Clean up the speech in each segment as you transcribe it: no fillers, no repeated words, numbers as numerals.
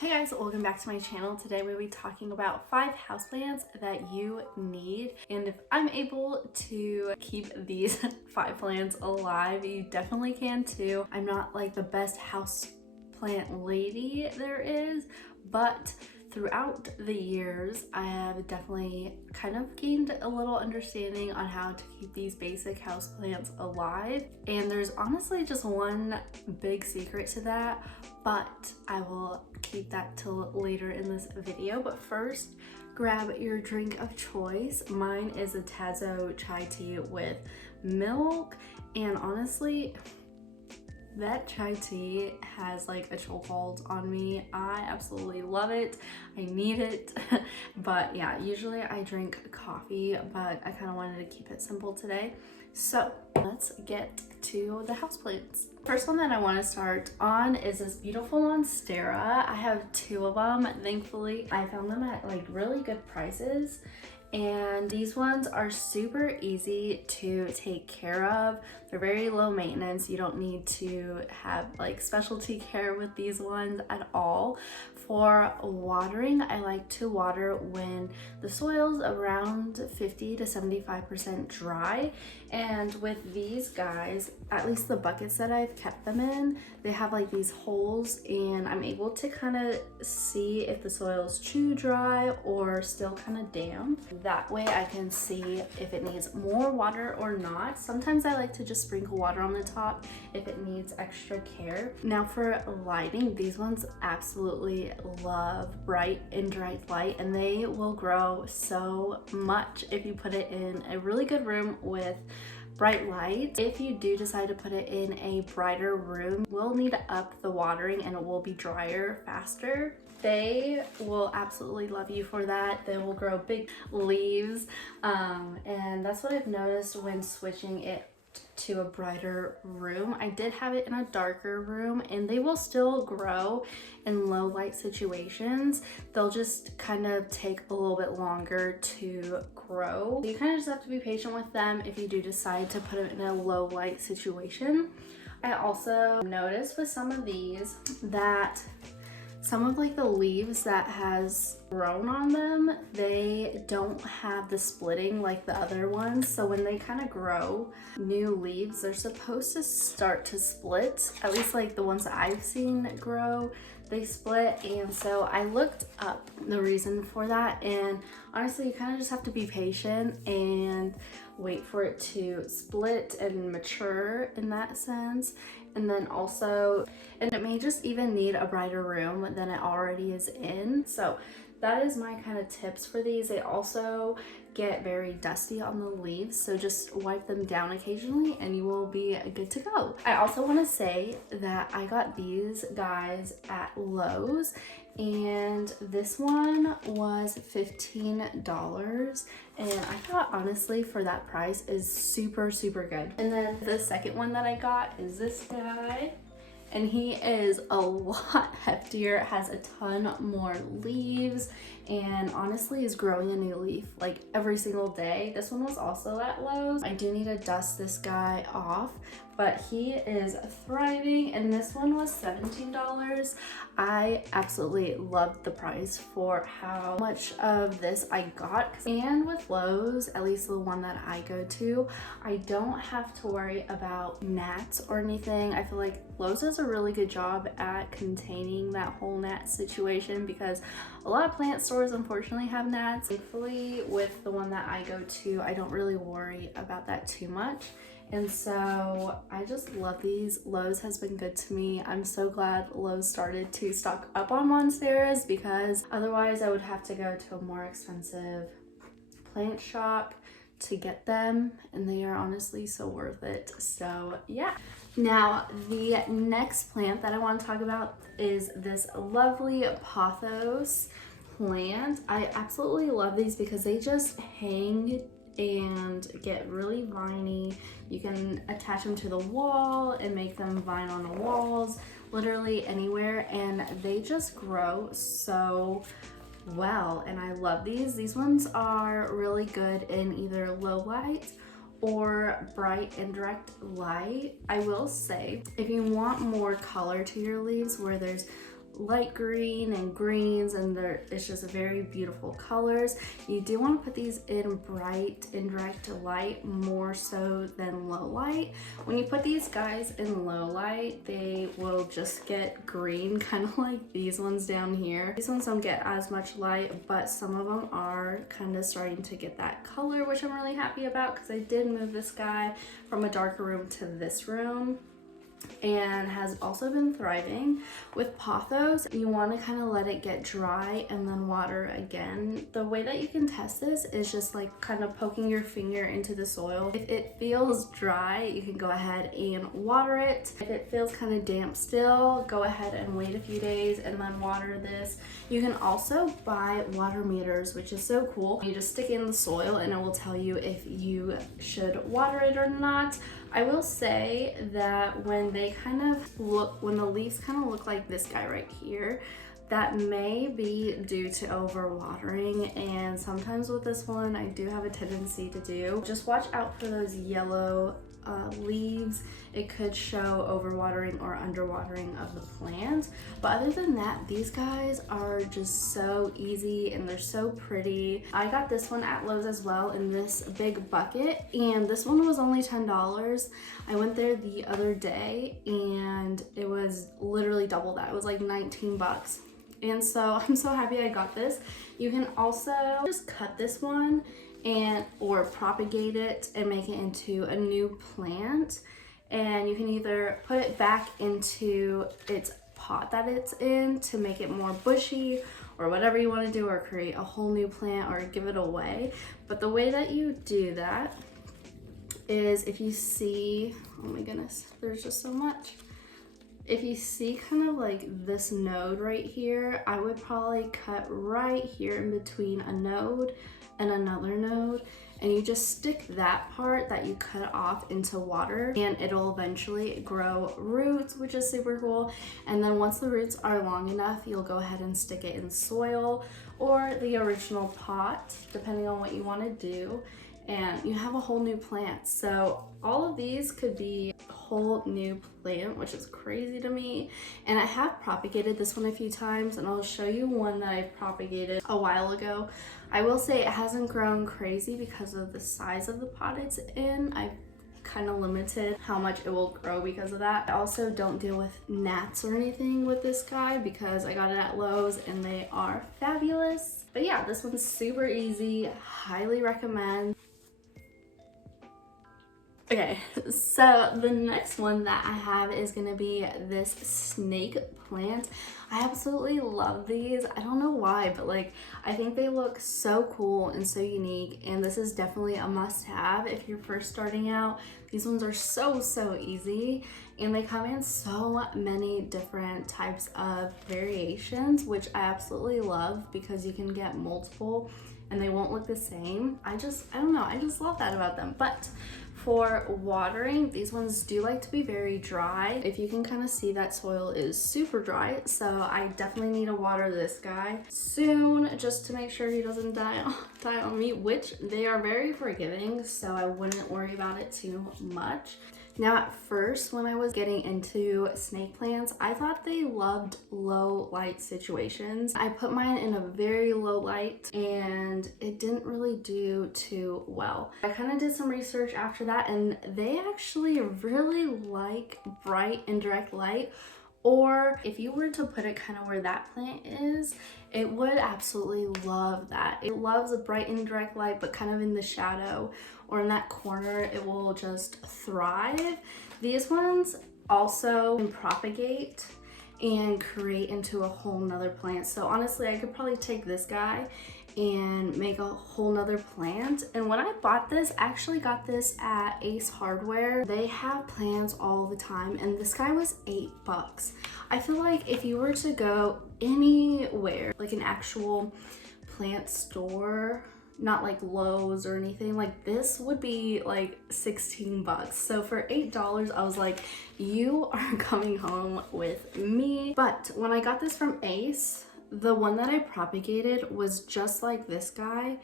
Hey guys, welcome back to my channel. Today we'll be talking about 5 houseplants that you need, and if I'm able to keep these 5 plants alive, you definitely can too. I'm not like the best houseplant lady there is, but throughout the years I have definitely kind of gained a little understanding on how to keep these basic houseplants alive, and there's honestly just one big secret to that, but I will keep that till later in this video. But first, grab your drink of choice. Mine is a Tazo chai tea with milk, and honestly that chai tea has like a chokehold on me. I absolutely love it. I need it. But yeah, usually I drink coffee, but I kind of wanted to keep it simple today. So let's get to the houseplants. First one that I want to start on is this beautiful monstera. I have 2 of them. Thankfully, I found them at like really good prices. And these ones are super easy to take care of. They're very low maintenance. You don't need to have like specialty care with these ones at all. For watering, I like to water when the soil's around 50 to 75% dry. And with these guys, at least the buckets that I've kept them in, they have like these holes, and I'm able to kind of see if the soil's too dry or still kind of damp. That way I can see if it needs more water or not. Sometimes I like to just sprinkle water on the top if it needs extra care. Now for lighting, these ones absolutely love bright indirect light, and they will grow so much if you put it in a really good room with bright light. If you do decide to put it in a brighter room, we'll need to up the watering and it will be drier faster. They will absolutely love you for that. They will grow big leaves, and that's what I've noticed when switching it to a brighter room. I did have it in a darker room, and they will still grow in low light situations. They'll just kind of take a little bit longer to grow. You kind of just have to be patient with them if you do decide to put them in a low light situation. I also noticed with some of these that some of like the leaves that has grown on them, they don't have the splitting like the other ones. So when they kind of grow new leaves, they're supposed to start to split. At least like the ones that I've seen grow, they split. And so I looked up the reason for that, and honestly you kind of just have to be patient and wait for it to split and mature in that sense. And then also, and it may just even need a brighter room than it already is in. So that is my kind of tips for these. They also get very dusty on the leaves, so just wipe them down occasionally and you will be good to go. I also want to say that I got these guys at Lowe's, and this one was $15, and I thought honestly for that price is super good. And then the second one that I got is this guy, and he is a lot heftier, has a ton more leaves, and honestly is growing a new leaf like every single day. This one was also at Lowe's. I do need to dust this guy off, but he is thriving, and this one was $17. I absolutely loved the price for how much of this I got. And with Lowe's, at least the one that I go to, I don't have to worry about gnats or anything. I feel like Lowe's does a really good job at containing that whole gnat situation, because a lot of plant stores unfortunately have gnats. Thankfully with the one that I go to, I don't really worry about that too much. And so I just love these. Lowe's has been good to me. I'm so glad Lowe's started to stock up on monsteras, because otherwise I would have to go to a more expensive plant shop to get them, and they are honestly so worth it. So yeah. Now the next plant that I want to talk about is this lovely pothos plant. I absolutely love these because they just hang and get really viney. You can attach them to the wall and make them vine on the walls, literally anywhere, and they just grow so well, and I love these. These ones are really good in either low light or bright indirect light. I will say, if you want more color to your leaves where there's light green and greens, and it's just very beautiful colors. You do want to put these in bright indirect light more so than low light. When you put these guys in low light, they will just get green, kind of like these ones down here. These ones don't get as much light, but some of them are kind of starting to get that color, which I'm really happy about because I did move this guy from a darker room to this room, and has also been thriving. With pothos, you want to kind of let it get dry and then water again. The way that you can test this is just like kind of poking your finger into the soil. If it feels dry, you can go ahead and water it. If it feels kind of damp still, go ahead and wait a few days and then water this. You can also buy water meters, which is so cool. You just stick it in the soil and it will tell you if you should water it or not. I will say that when the leaves kind of look like this guy right here, that may be due to overwatering, and sometimes with this one I do have a tendency to do. Just watch out for those yellow leaves. It could show overwatering or underwatering of the plant. But other than that, these guys are just so easy and they're so pretty. I got this one at Lowe's as well in this big bucket, and this one was only $10. I went there the other day and it was literally double that. It was like 19 bucks. And so I'm so happy I got this. You can also just cut this one or propagate it and make it into a new plant, and you can either put it back into its pot that it's in to make it more bushy or whatever you want to do, or create a whole new plant or give it away. But the way that you do that is, if you see, oh my goodness, there's just so much. If you see kind of like this node right here, I would probably cut right here in between a node and another node, and you just stick that part that you cut off into water, and it'll eventually grow roots, which is super cool. And then once the roots are long enough, you'll go ahead and stick it in soil or the original pot, depending on what you want to do, and you have a whole new plant. So all of these could be a whole new plant, which is crazy to me. And I have propagated this one a few times, and I'll show you one that I propagated a while ago. I will say it hasn't grown crazy because of the size of the pot it's in. I've kind of limited how much it will grow because of that. I also don't deal with gnats or anything with this guy because I got it at Lowe's and they are fabulous. But yeah, this one's super easy, highly recommend. Okay, so the next one that I have is gonna be this snake plant. I absolutely love these. I don't know why, but like, I think they look so cool and so unique, and this is definitely a must-have if you're first starting out. These ones are so easy, and they come in so many different types of variations, which I absolutely love because you can get multiple and they won't look the same. I don't know, I just love that about them. But for watering, these ones do like to be very dry. If you can kind of see, that soil is super dry, so I definitely need to water this guy soon just to make sure he doesn't die on me, which they are very forgiving, so I wouldn't worry about it too much. Now, at first, when I was getting into snake plants, I thought they loved low light situations. I put mine in a very low light and it didn't really do too well. I kind of did some research after that, and they actually really like bright indirect light. Or if you were to put it kind of where that plant is, it would absolutely love that. It loves a bright indirect light, but kind of in the shadow or in that corner, it will just thrive. These ones also can propagate and create into a whole nother plant. So honestly, I could probably take this guy and make a whole nother plant. And when I bought this, I actually got this at Ace Hardware. They have plants all the time, and this guy was $8. I feel like if you were to go anywhere, like an actual plant store, not like Lowe's or anything, like this would be like 16 bucks. So for $8, I was like, you are coming home with me. But when I got this from Ace, the one that I propagated was just like this guy,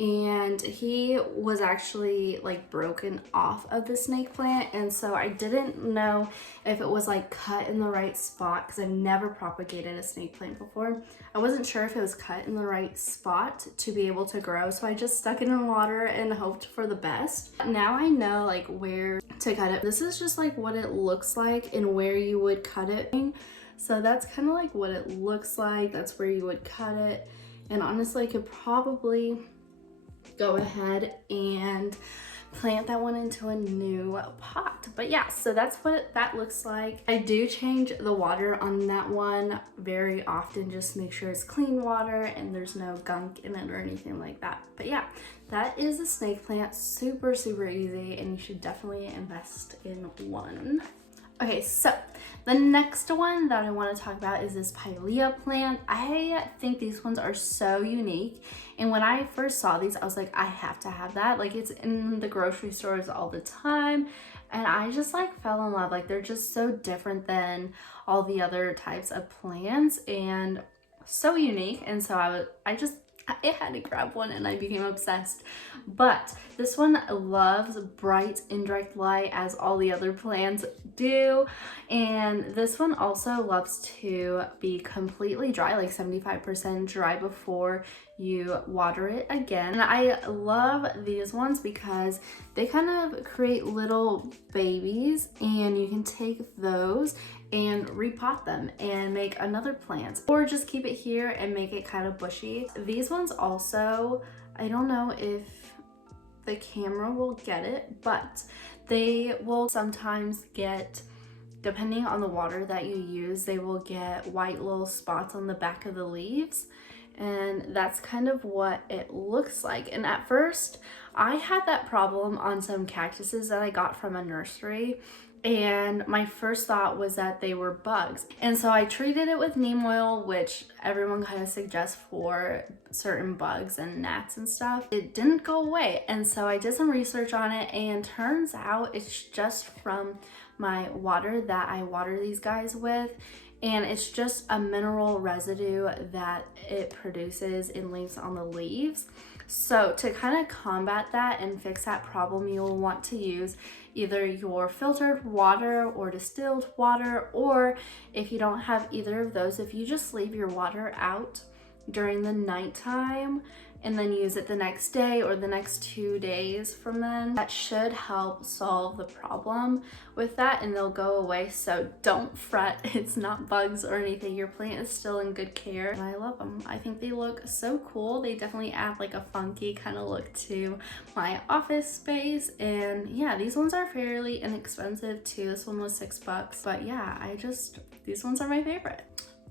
and he was actually like broken off of the snake plant, and so I didn't know if it was like cut in the right spot because I've never propagated a snake plant before. I wasn't sure if it was cut in the right spot to be able to grow, so I just stuck it in water and hoped for the best. Now I know like where to cut it. This is just like what it looks like and where you would cut it. So that's kind of like what it looks like. That's where you would cut it. And honestly, I could probably go ahead and plant that one into a new pot. But yeah, so that's what that looks like. I do change the water on that one very often, just make sure it's clean water and there's no gunk in it or anything like that. But yeah, that is a snake plant. Super easy, and you should definitely invest in one. Okay, so the next one that I want to talk about is this pilea plant. I think these ones are so unique, and when I first saw these, I was like, I have to have that. Like, it's in the grocery stores all the time, and I just like fell in love. Like, they're just so different than all the other types of plants and so unique, and so I had to grab one and I became obsessed. But this one loves bright indirect light as all the other plants do, and this one also loves to be completely dry, like 75% dry before you water it again. And I love these ones because they kind of create little babies, and you can take those and repot them and make another plant, or just keep it here and make it kind of bushy. These ones also, I don't know if the camera will get it, but they will sometimes get, depending on the water that you use, they will get white little spots on the back of the leaves, and that's kind of what it looks like. And at first I had that problem on some cactuses that I got from a nursery, and my first thought was that they were bugs. And so I treated it with neem oil, which everyone kind of suggests for certain bugs and gnats and stuff. It didn't go away. And so I did some research on it, and turns out it's just from my water that I water these guys with. And it's just a mineral residue that it produces and leaves on the leaves. So to kind of combat that and fix that problem, you'll want to use either your filtered water or distilled water, or if you don't have either of those, if you just leave your water out during the nighttime and then use it the next day or the next 2 days from then, that should help solve the problem with that, and they'll go away. So don't fret, it's not bugs or anything. Your plant is still in good care, and I love them. I think they look so cool. They definitely add like a funky kind of look to my office space, and yeah, these ones are fairly inexpensive too. This one was $6, but yeah, these ones are my favorite.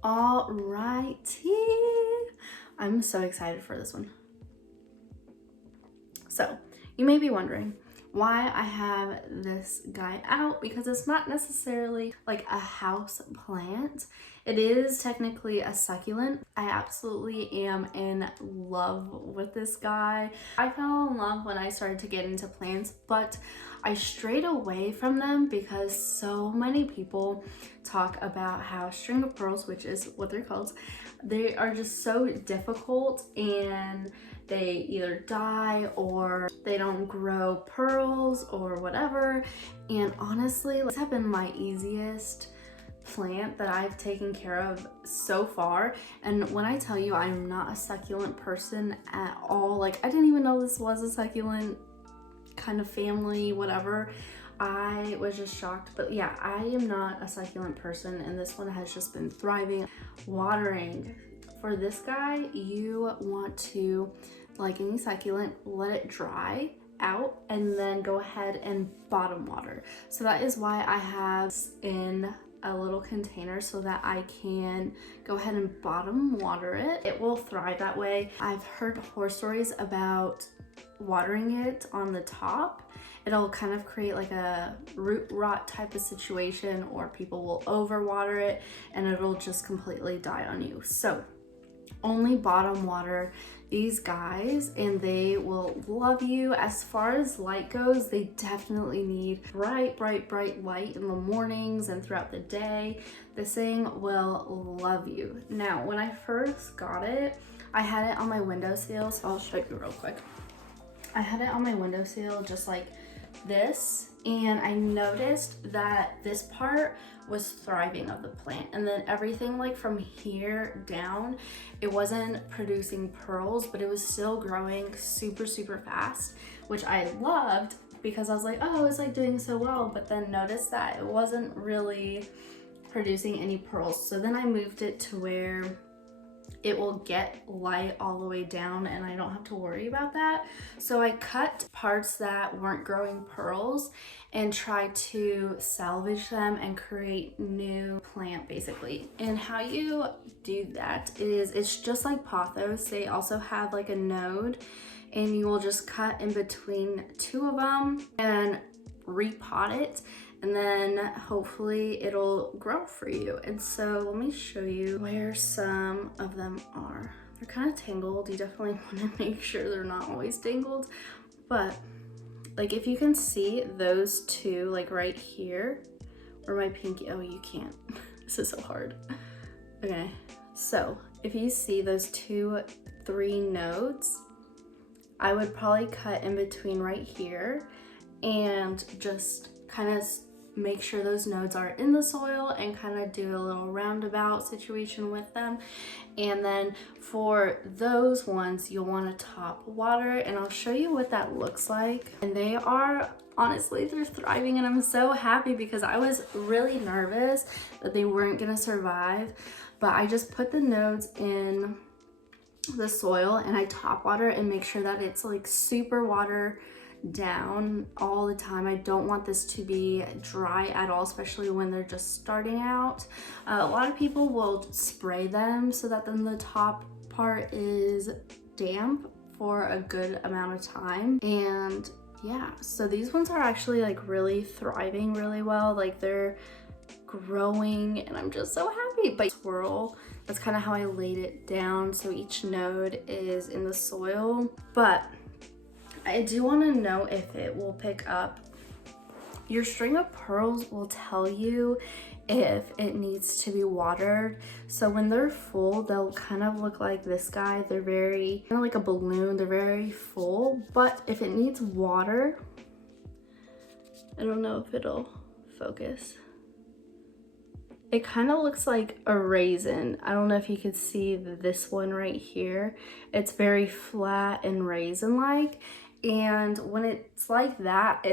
All righty, I'm so excited for this one. So you may be wondering why I have this guy out, because it's not necessarily like a house plant. It is technically a succulent. I absolutely am in love with this guy. I fell in love when I started to get into plants, but I strayed away from them because so many people talk about how string of pearls, which is what they're called, they are just so difficult, and they either die or they don't grow pearls or whatever. And honestly, these have been my easiest plant that I've taken care of so far. And when I tell you I'm not a succulent person at all, like I didn't even know this was a succulent kind of family, whatever. I was just shocked. But yeah, I am not a succulent person, and this one has just been thriving. Watering for this guy, you want to, like any succulent, let it dry out and then go ahead and bottom water. So that is why I have in a little container, so that I can go ahead and bottom water it. It will thrive that way. I've heard horror stories about watering it on the top. It'll kind of create like a root rot type of situation, or people will overwater it and it'll just completely die on you. So only bottom water these guys and they will love you. As far as light goes, they definitely need bright light in the mornings and throughout the day. This thing will love you. Now, when I first got it, I had it on my windowsill, so I'll show you real quick. I had it on my windowsill just like this, and I noticed that this part was thriving of the plant, and then everything like from here down, it wasn't producing pearls, but it was still growing super fast, which I loved because I was like, oh, it's like doing so well, but then noticed that it wasn't really producing any pearls. So then I moved it to where it will get light all the way down and I don't have to worry about that. So I cut parts that weren't growing pearls and tried to salvage them and create new plant basically. And how you do that is, it's just like pothos. They also have like a node, and you will just cut in between two of them and repot it, and then hopefully it'll grow for you. And so let me show you where some of them are. They're kind of tangled. You definitely want to make sure they're not always tangled, but like if you can see those two, like right here where my pinky, oh, you can't. This is so hard. Okay, so if you see those 3 nodes, I would probably cut in between right here and just kind of make sure those nodes are in the soil and kind of do a little roundabout situation with them. And then for those ones, you'll want to top water, and I'll show you what that looks like. And they are, honestly, they're thriving, and I'm so happy because I was really nervous that they weren't gonna survive, but I just put the nodes in the soil and I top water and make sure that it's like super water down all the time. I don't want this to be dry at all, especially when they're just starting out. A lot of people will spray them so that then the top part is damp for a good amount of time. And yeah, so these ones are actually like really thriving really well. Like they're growing and I'm just so happy. But swirl, that's kind of how I laid it down, so each node is in the soil. But I do want to know if it will pick up. Your string of pearls will tell you if it needs to be watered. So when they're full, they'll kind of look like this guy. They're very, kind of like a balloon. They're very full, but if it needs water, I don't know if it'll focus. It kind of looks like a raisin. I don't know if you could see this one right here. It's very flat and raisin-like. And when it's like that,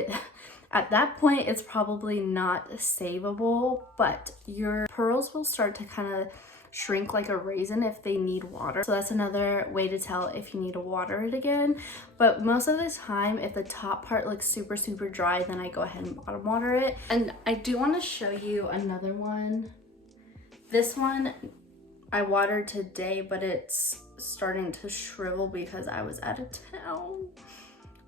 at that point, it's probably not savable, but your pearls will start to kind of shrink like a raisin if they need water. So that's another way to tell if you need to water it again. But most of the time, if the top part looks super dry, then I go ahead and bottom water it. And I do want to show you another one. This one I watered today, but it's starting to shrivel because I was out of town.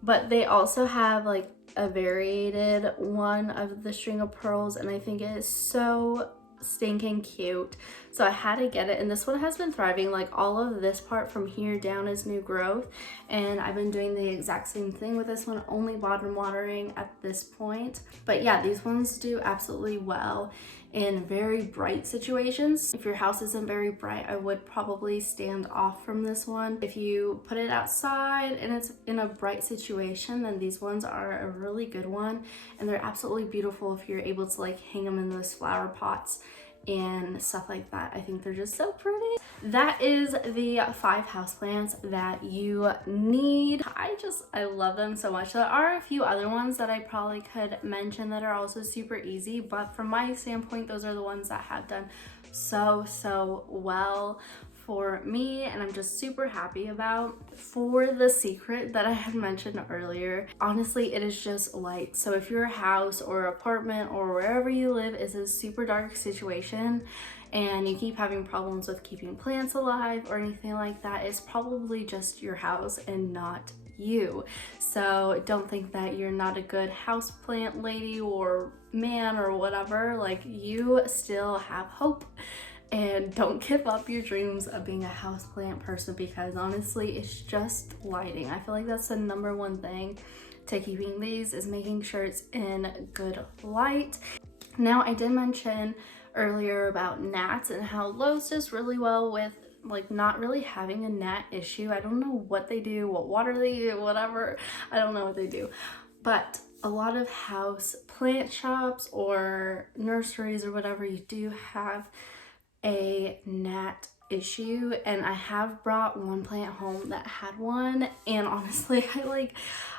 But they also have like a variated one of the string of pearls, and I think it is so stinking cute. So I had to get it, and this one has been thriving. Like all of this part from here down is new growth, and I've been doing the exact same thing with this one, only bottom watering at this point. But yeah, these ones do absolutely well in very bright situations. If your house isn't very bright, I would probably stand off from this one. If you put it outside and it's in a bright situation, then these ones are a really good one, and they're absolutely beautiful if you're able to like hang them in those flower pots and stuff like that. I think they're just so pretty. That is the 5 houseplants that you need. I love them so much. There are a few other ones that I probably could mention that are also super easy, but from my standpoint, those are the ones that have done so well for me, and I'm just super happy about. For the secret that I had mentioned earlier, honestly, it is just light. So if your house or apartment or wherever you live is a super dark situation and you keep having problems with keeping plants alive or anything like that, it's probably just your house and not you. So don't think that you're not a good houseplant lady or man or whatever. Like, you still have hope And don't give up your dreams of being a houseplant person, because honestly, it's just lighting. I feel like that's the number one thing to keeping these, is making sure it's in good light. Now, I did mention earlier about gnats and how Lowe's does really well with like not really having a gnat issue. I don't know what they do, what water they do, whatever. I don't know what they do. But a lot of house plant shops or nurseries or whatever, you do have a gnat issue, and I have brought one plant home that had one, and honestly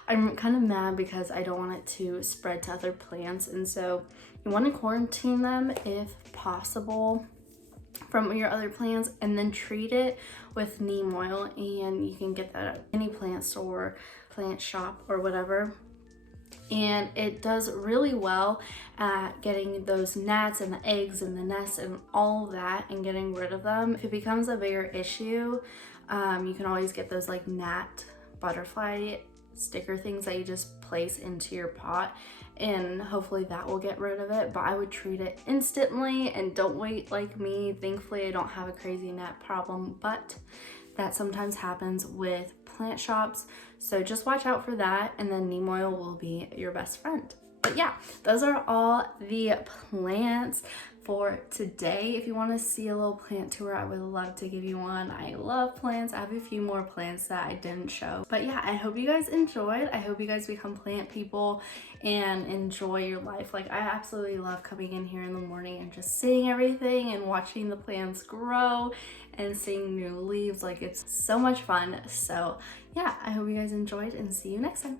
I'm kind of mad because I don't want it to spread to other plants. And so you want to quarantine them if possible from your other plants, and then treat it with neem oil, and you can get that at any plant store, plant shop, or whatever. And it does really well at getting those gnats and the eggs and the nests and all of that, and getting rid of them. If it becomes a bigger issue, you can always get those like gnat butterfly sticker things that you just place into your pot, and hopefully that will get rid of it. But I would treat it instantly, and don't wait like me. Thankfully, I don't have a crazy gnat problem, but that sometimes happens with plant shops, so just watch out for that, and then neem oil will be your best friend. But yeah, those are all the plants for today. If you want to see a little plant tour, I would love to give you one. I love plants. I have a few more plants that I didn't show. But yeah, I hope you guys enjoyed. I hope you guys become plant people and enjoy your life. Like, I absolutely love coming in here in the morning and just seeing everything and watching the plants grow and seeing new leaves. Like, it's so much fun. So yeah, I hope you guys enjoyed, and see you next time.